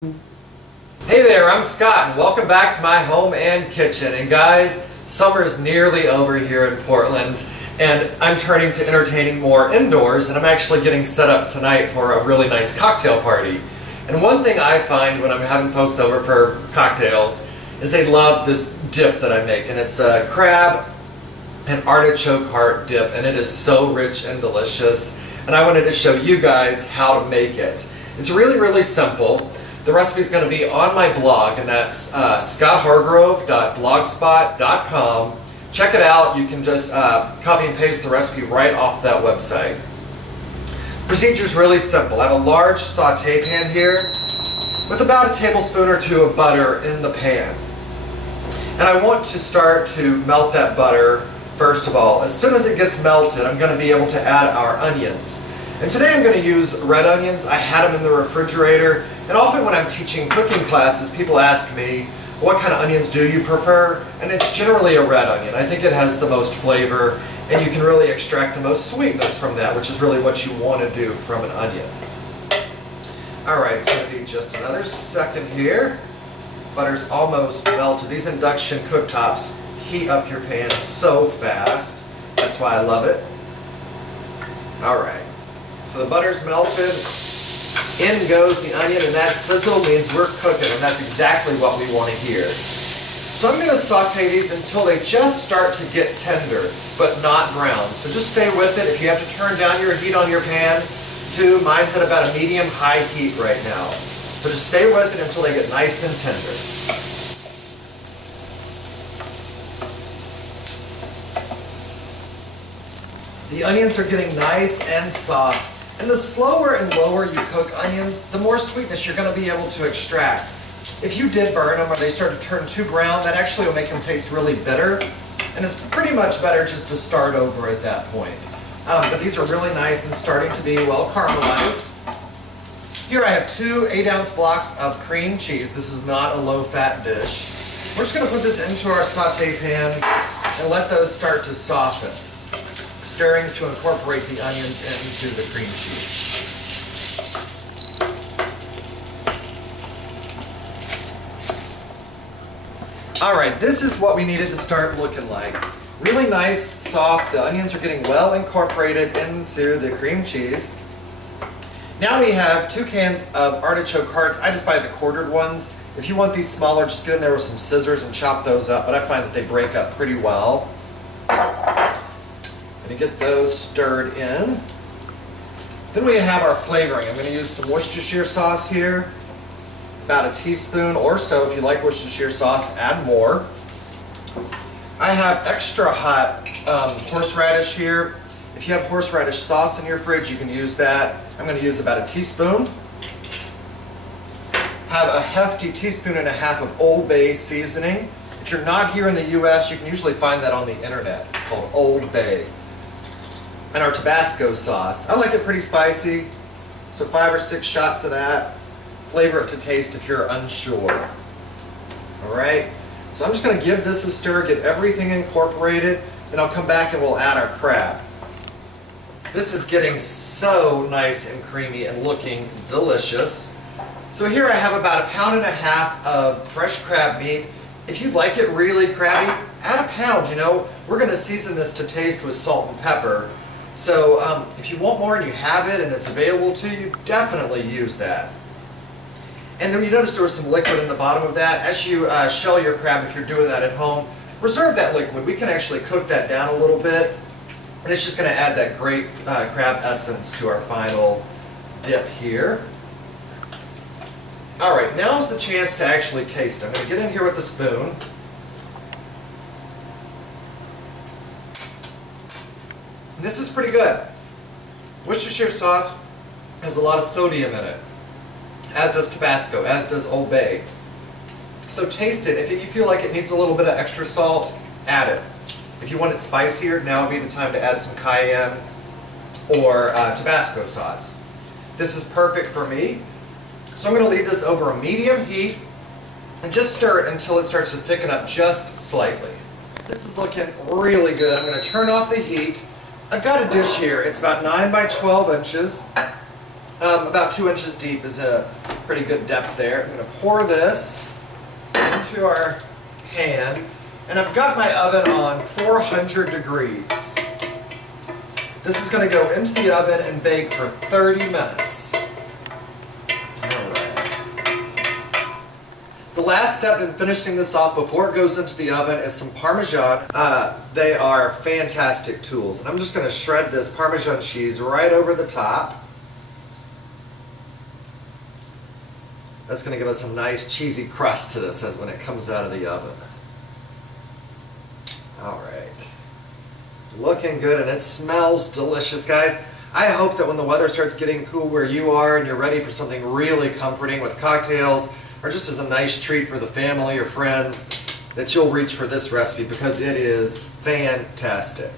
Hey there, I'm Scott and welcome back to my home and kitchen. And guys, summer is nearly over here in Portland and I'm turning to entertaining more indoors, and I'm actually getting set up tonight for a really nice cocktail party. And one thing I find when I'm having folks over for cocktails is they love this dip that I make, and it's a crab and artichoke heart dip, and it is so rich and delicious, and I wanted to show you guys how to make it. It's really simple. The recipe is going to be on my blog, and that's scotthargrove.blogspot.com. Check it out. You can just copy and paste the recipe right off that website. Procedure is really simple. I have a large saute pan here with about a tablespoon or two of butter in the pan. And I want to start to melt that butter first of all. As soon as it gets melted, I'm going to be able to add our onions. And today I'm going to use red onions. I had them in the refrigerator, and often when I'm teaching cooking classes, people ask me, what kind of onions do you prefer? And it's generally a red onion. I think it has the most flavor, and you can really extract the most sweetness from that, which is really what you want to do from an onion. Alright, it's going to be just another second here. Butter's almost melted. These induction cooktops heat up your pan so fast. That's why I love it. Alright. So the butter's melted, in goes the onion, and that sizzle means we're cooking, and that's exactly what we want to hear. So I'm going to saute these until they just start to get tender, but not brown. So just stay with it. If you have to turn down your heat on your pan, do. Mine's at about a medium-high heat right now. So just stay with it until they get nice and tender. The onions are getting nice and soft. And the slower and lower you cook onions, the more sweetness you're going to be able to extract. If you did burn them or they start to turn too brown, that actually will make them taste really bitter. And it's pretty much better just to start over at that point. But these are really nice and starting to be well caramelized. Here I have two 8-ounce blocks of cream cheese. This is not a low-fat dish. We're just going to put this into our saute pan and let those start to soften, stirring to incorporate the onions into the cream cheese. Alright, this is what we needed to start looking like. Really nice, soft. The onions are getting well incorporated into the cream cheese. Now we have 2 cans of artichoke hearts. I just buy the quartered ones. If you want these smaller, just get in there with some scissors and chop those up, but I find that they break up pretty well. To get those stirred in. Then we have our flavoring. I'm going to use some Worcestershire sauce here, about a teaspoon or so. If you like Worcestershire sauce, add more. I have extra hot horseradish here. If you have horseradish sauce in your fridge, you can use that. I'm going to use about a teaspoon. Have a hefty teaspoon and a half of Old Bay seasoning. If you're not here in the US, you can usually find that on the internet. It's called Old Bay. And our Tabasco sauce. I like it pretty spicy, so 5 or 6 shots of that. Flavor it to taste if you're unsure. Alright, so I'm just going to give this a stir, get everything incorporated, then I'll come back and we'll add our crab. This is getting so nice and creamy and looking delicious. So here I have about 1.5 pounds of fresh crab meat. If you'd like it really crabby, add a pound. You know, we're going to season this to taste with salt and pepper. So if you want more and you have it and it's available to you, definitely use that. And then you notice there was some liquid in the bottom of that. As you shell your crab, if you're doing that at home, reserve that liquid. We can actually cook that down a little bit, and it's just going to add that great crab essence to our final dip here. Alright, now's the chance to actually taste. I'm going to get in here with a spoon. This is pretty good. Worcestershire sauce has a lot of sodium in it, as does Tabasco, as does Old Bay. So taste it. If you feel like it needs a little bit of extra salt, add it. If you want it spicier, now would be the time to add some cayenne or Tabasco sauce. This is perfect for me. So I'm going to leave this over a medium heat and just stir it until it starts to thicken up just slightly. This is looking really good. I'm going to turn off the heat. I've got a dish here. It's about 9 by 12 inches. About 2 inches deep is a pretty good depth there. I'm going to pour this into our pan, and I've got my oven on 400 degrees. This is going to go into the oven and bake for 30 minutes. The last step in finishing this off before it goes into the oven is some Parmesan. They are fantastic tools. And I'm just going to shred this Parmesan cheese right over the top. That's going to give us a nice cheesy crust to this as when it comes out of the oven. Alright. Looking good, and it smells delicious, guys. I hope that when the weather starts getting cool where you are and you're ready for something really comforting with cocktails, or just as a nice treat for the family or friends, that you'll reach for this recipe because it is fantastic.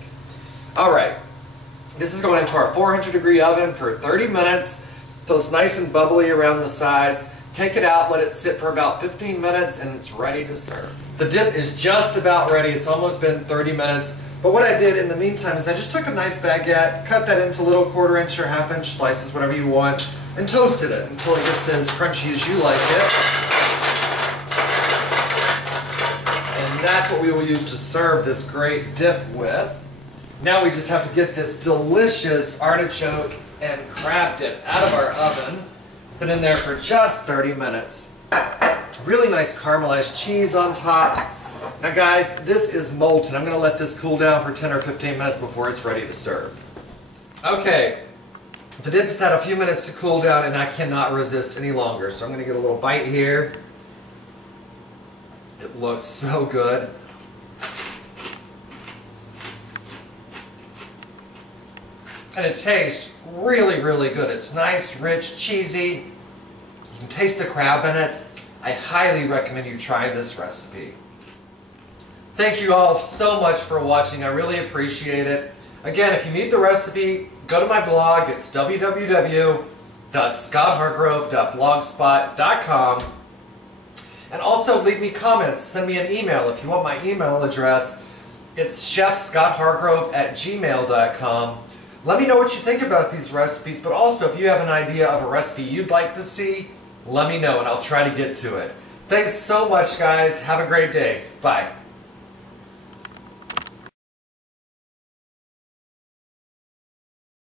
Alright, this is going into our 400 degree oven for 30 minutes until it's nice and bubbly around the sides. Take it out, let it sit for about 15 minutes, and it's ready to serve. The dip is just about ready. It's almost been 30 minutes. But what I did in the meantime is I just took a nice baguette, cut that into little 1/4 inch or 1/2 inch slices, whatever you want, and toasted it until it gets as crunchy as you like it. And that's what we will use to serve this great dip with. Now we just have to get this delicious artichoke and crab dip out of our oven. It's been in there for just 30 minutes. Really nice caramelized cheese on top. Now guys, this is molten. I'm going to let this cool down for 10 or 15 minutes before it's ready to serve. Okay. The dip's had a few minutes to cool down and I cannot resist any longer. So I'm going to get a little bite here. It looks so good. And it tastes really, really good. It's nice, rich, cheesy. You can taste the crab in it. I highly recommend you try this recipe. Thank you all so much for watching. I really appreciate it. Again, if you need the recipe, go to my blog. It's www.scotthargrove.blogspot.com. And also leave me comments. Send me an email if you want my email address. It's chefscothargrove@gmail.com. Let me know what you think about these recipes, but also if you have an idea of a recipe you'd like to see, let me know and I'll try to get to it. Thanks so much, guys. Have a great day. Bye.